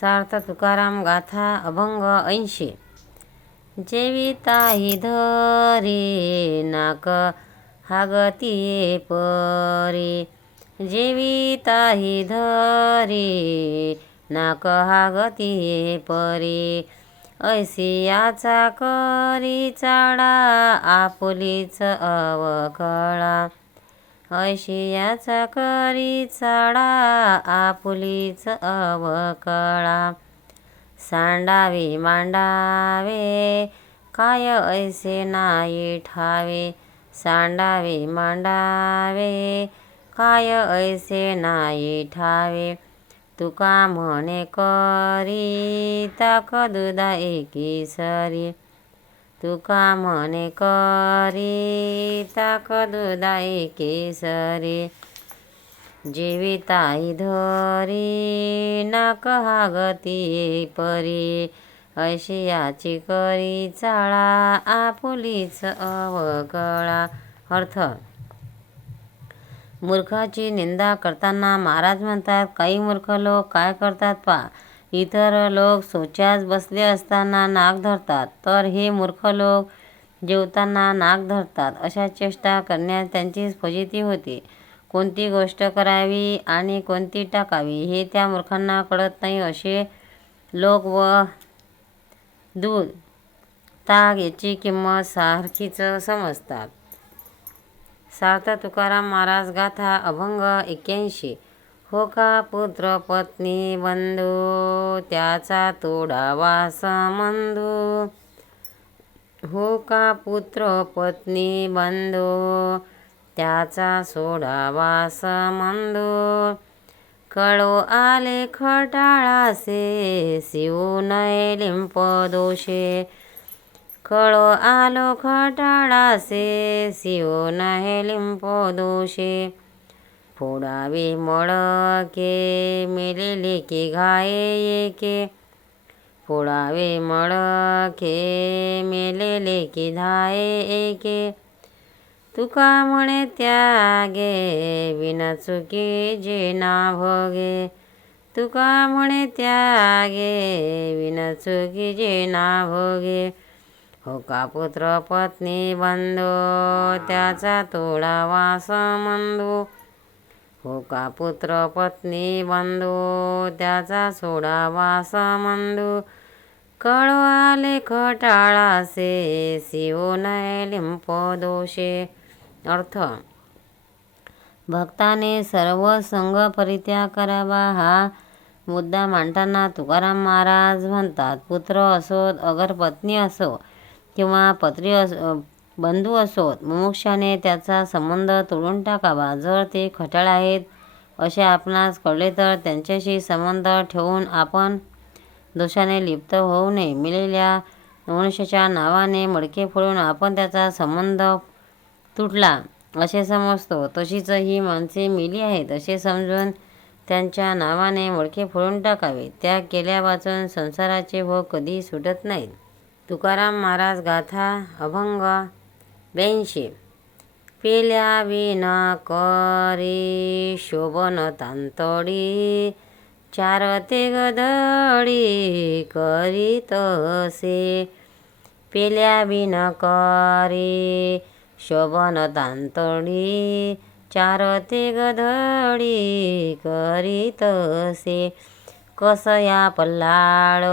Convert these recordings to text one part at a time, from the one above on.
सार्थ तुकाराम गाथा अभंग ऐंशी. जेविताही धरी नाक हागती परी. जेविताही धरी नाक हागती परी. ऐसियाचा करी चाडा आपुलीच अवकळा ऐशियाचा करी चढा आपुलीच अवकळा. सांडावे मांडावे काय ऐसे नाही ठावे. सांडावे मांडावे काय ऐसे नाही ठावे. तुका म्हणे करी ताक दुदा एकी सरी. तुका म्हणे करी ताक केसरी. जीविताई धरी नाक हागती परी. ऐशियाची करी चाळा आपुलीच अवकळा. अर्थ. मूर्खाची निंदा करताना महाराज म्हणतात काही मूर्ख लोक काय करतात पा इतर लोक शौचास बसले असताना नाक धरतात तर हे मूर्ख लोक जेवताना नाक धरतात अशा चेष्टा करण्यास त्यांची फजिती होते. कोणती गोष्ट करावी आणि कोणती टाकावी हे त्या मूर्खांना कळत नाही. असे लोक व दूध ताक याची किंमत सारखीच समजतात. सार्थ तुकाराम महाराज गाथा अभंग एक्क्याऐंशी. हो का पुत्र पत्नी बंधू? त्याचा तोडावा संबंधू हो का पुत्र पत्नी बंधू? त्याचा सोडावा संबंधू कळो आले खटाळासे शिवू नये लिंप दोषे. कळो आलो खटाळासे शिवू नये लिंप दोषे. फोडावे मळके मेलेले की घाये एके। फोडावे मळके मेलेले की धाये एके। तुका म्हणे त्यागे विना चुकी जे ना भोगे। तुका म्हणे त्यागे विना चुकी जे ना भोगे। हो का पुत्र पत्नी बंधू त्याचा तोडावा संबंधू हो का पुत्र पत्नी बंधू त्याचा सोडावा संबंधू कळवाले आले खटाळासे शिवो नये लिंप दोषे अर्थ भक्ताने सर्व संघ परित्याग करावा हा मुद्दा मांडताना तुकाराम महाराज म्हणतात पुत्र असो अगर पत्नी असो किंवा पत्री असो बंधू असोत. मुमुक्षाने त्याचा संबंध तोडून टाकावा. जर ते खटाळ आहेत असे आपणास कळले तर त्यांच्याशी संबंध ठेवून आपण दोषाने लिप्त होऊ नये. मिलेल्या मनुष्याच्या नावाने मडके फोडून आपण त्याचा संबंध तुटला असे समजतो. तशीच ही माणसे मिली आहेत असे समजून त्यांच्या नावाने मडके फोडून टाकावे. त्या केल्यापासून संसाराचे भोग कधी सुटत नाहीत. तुकाराम महाराज गाथा अभंग ବେଞ୍ଚି। ପିଲା ବିନ କରି ଶୋଭନ ତାନ୍ତଡ଼ି ଚାରତେ ଗଦଡ଼ି କରି ତ ସେ ପିଲା ବିନ କରି ଶୋଭନ ତାନ୍ତଡ଼ି ଚାରତେ ଗଦଡ଼ି କରି ତ ସେ କଷୟା ପଲ୍ଲାଳ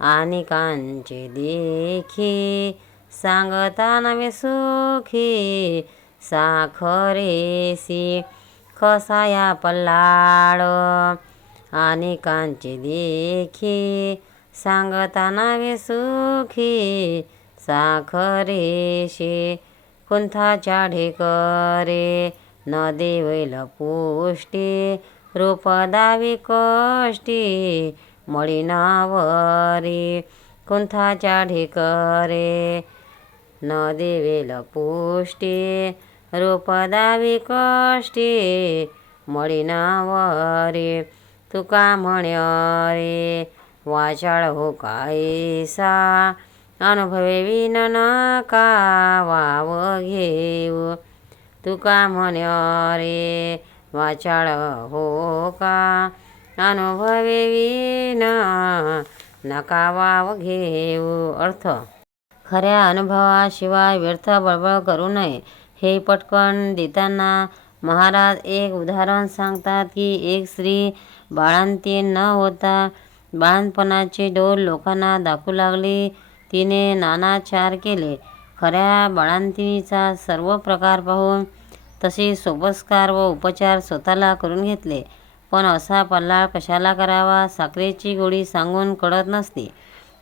ଆନି କାଞ୍ଚି ଦେଖି सांगता नवे सुखी साखरेसी कसाया पल्लाड आणि कांचे देखी. सांगता नावे सुखी साखरेशी कुंथाच्या ढेकरे न देवैल पुष्टी रूप दावी कष्टी मळीनावरी कुंथाच्या ढेकरे न देवेल पुष्टी रूप दावी कष्टी मळीनावरी तुका म्हणे रे वाचाळ हो कायसा अनुभवे विन नका वाव घेऊ. तुका म्हणे रे वाचाळ हो का अनुभवे विन नका वाव घेऊ. अर्थ खऱ्या अनुभवाशिवाय व्यर्थ बळबळ करू नये. हे पटकन देताना महाराज एक उदाहरण सांगतात की एक स्त्री बाळंती न होता बाळंतपणाचे डोल लोकांना दाखवू लागली. तिने नानाचार केले. खऱ्या बाळांतीचा सर्व प्रकार पाहून तशी सोपस्कार व उपचार स्वतःला करून घेतले. पण असा पल्लाळ कशाला करावा? साखरेची गोडी सांगून कळत नसते.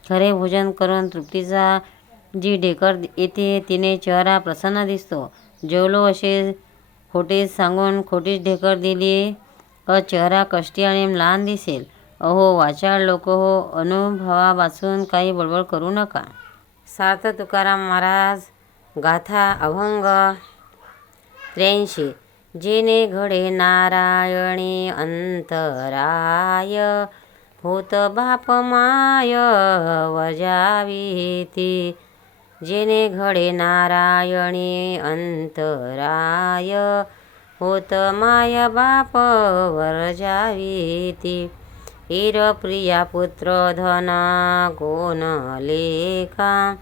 खरे भोजन करून तृप्तीचा जी ढेकर येते तिने चेहरा प्रसन्न दिसतो. जेवलो असे खोटेच सांगून खोटीच ढेकर दिली. अ चेहरा कष्टी आणि लहान दिसेल. अहो वाचाळ लोक हो अनुभवापासून काही बडबड करू नका. सार्थ तुकाराम महाराज गाथा अभंग त्र्याऐंशी. जेने घडे नारायणी अंतराय होत बाप माय वजाविती. जेने घडे नारायणी अंतराय. होत माय बाप वर वरजाविती ईर प्रिया पुत्र धना कोण लेखा.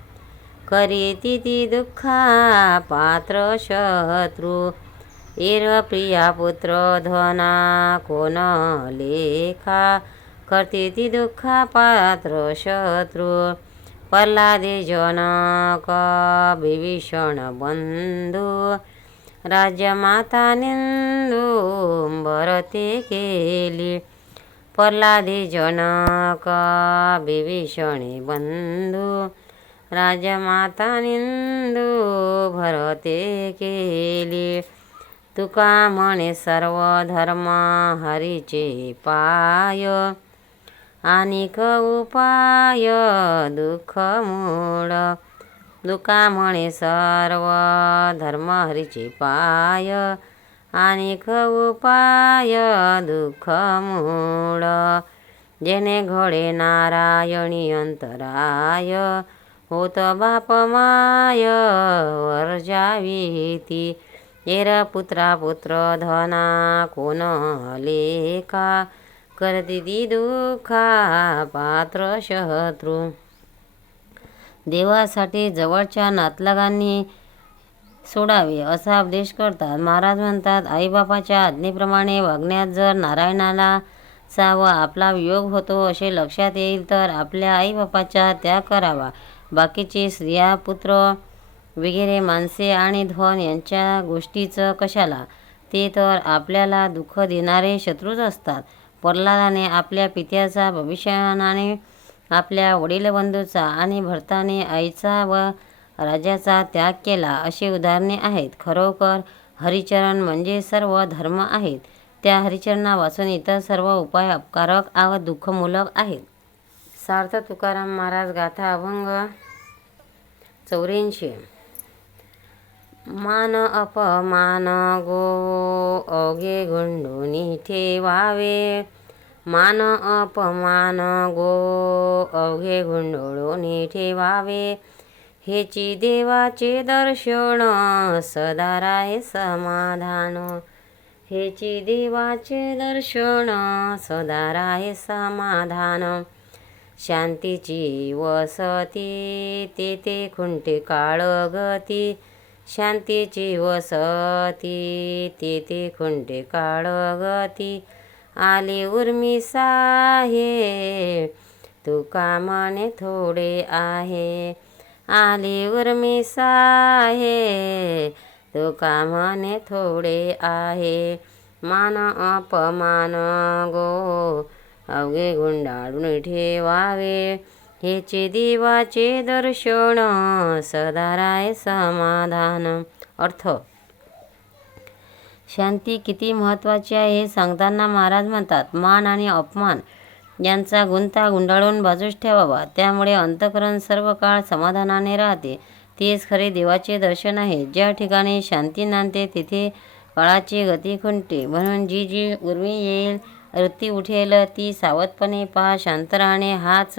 करीती ती दुःखा पात्र शत्रू. ईर प्रिया पुत्र धना कोण लेखा. करते ती दुःखा पात्र शत्रू. प्रल्हादे जनक विभीषण बंधू राजमाता निंदू भरते केली. प्रल्हादे जनक विभीषणे बंधू राजमाता निंदू भरते केली. तुका म्हणे सर्व धर्म हरीचे पाय. आणिक उपाय दुःख मूळ दुका म्हणे सर्व धर्म हरीचे पाय आणिक उपाय दुःख मूळ जेने घडे नारायणी अंतराय होत बाप माय वर्जाविती येर पुत्रा पुत्र धना कोण लेखा? कर ती दुखा पात्र शत्रू देवासाठी जवळच्या नातलगांनी सोडावे असा उपदेश करतात. महाराज म्हणतात आईबापाच्या आज्ञेप्रमाणे वागण्यात जर नारायणाला चा व आपला वियोग होतो असे लक्षात येईल तर आपल्या आईबापाचा त्याग करावा. बाकीचे स्त्रिया पुत्र वगैरे माणसे आणि धन यांच्या गोष्टीचं कशाला? ते तर आपल्याला दुःख देणारे शत्रूच असतात. प्रल्हादाने आपल्या पित्याचा भविष्यानाने आपल्या वडीलबंधूचा आणि भरताने आईचा व राजाचा त्याग केला अशी उदाहरणे आहेत. खरोखर हरिचरण म्हणजे सर्व धर्म आहेत. त्या हरिचरणा वाचून इतर सर्व उपाय अपकारक व दुःखमूलक आहेत. सार्थ तुकाराम महाराज गाथा अभंग चौऱ्याऐंशी. मान अपमान गो अवघे गुंडुनी ठेवावे मान अपमान गो अवघे गुंडोळून ठेवावे हेची देवाचे दर्शन सदा राहे समाधान हेची देवाचे दर्शन सदा राहे समाधान शांतीची वसती तेथे खुंटे काळगती शांतीची वसती तेथे खुंटे काळगती. आली उर्मी साहे तुका म्हणे थोडे आहे? आली उर्मी साहे तुका म्हणे थोडे आहे? मान अपमान गो अवघे गुंडाळून ठेवावे. हेचे देवाचे दर्शन सदाराय समाधान. अर्थ. शांती किती महत्त्वाची आहे हे सांगताना महाराज म्हणतात मान आणि अपमान यांचा गुंता गुंडाळून बाजूस ठेवावा. त्यामुळे अंतकरण सर्व काळ समाधानाने राहते. तेच खरे देवाचे दर्शन आहे. ज्या ठिकाणी शांती नांदते तिथे काळाची गती खुंटते. म्हणून जी जी उर्मी येईल वृत्ती उठेल ती सावधपणे पहा शांत राहणे हाच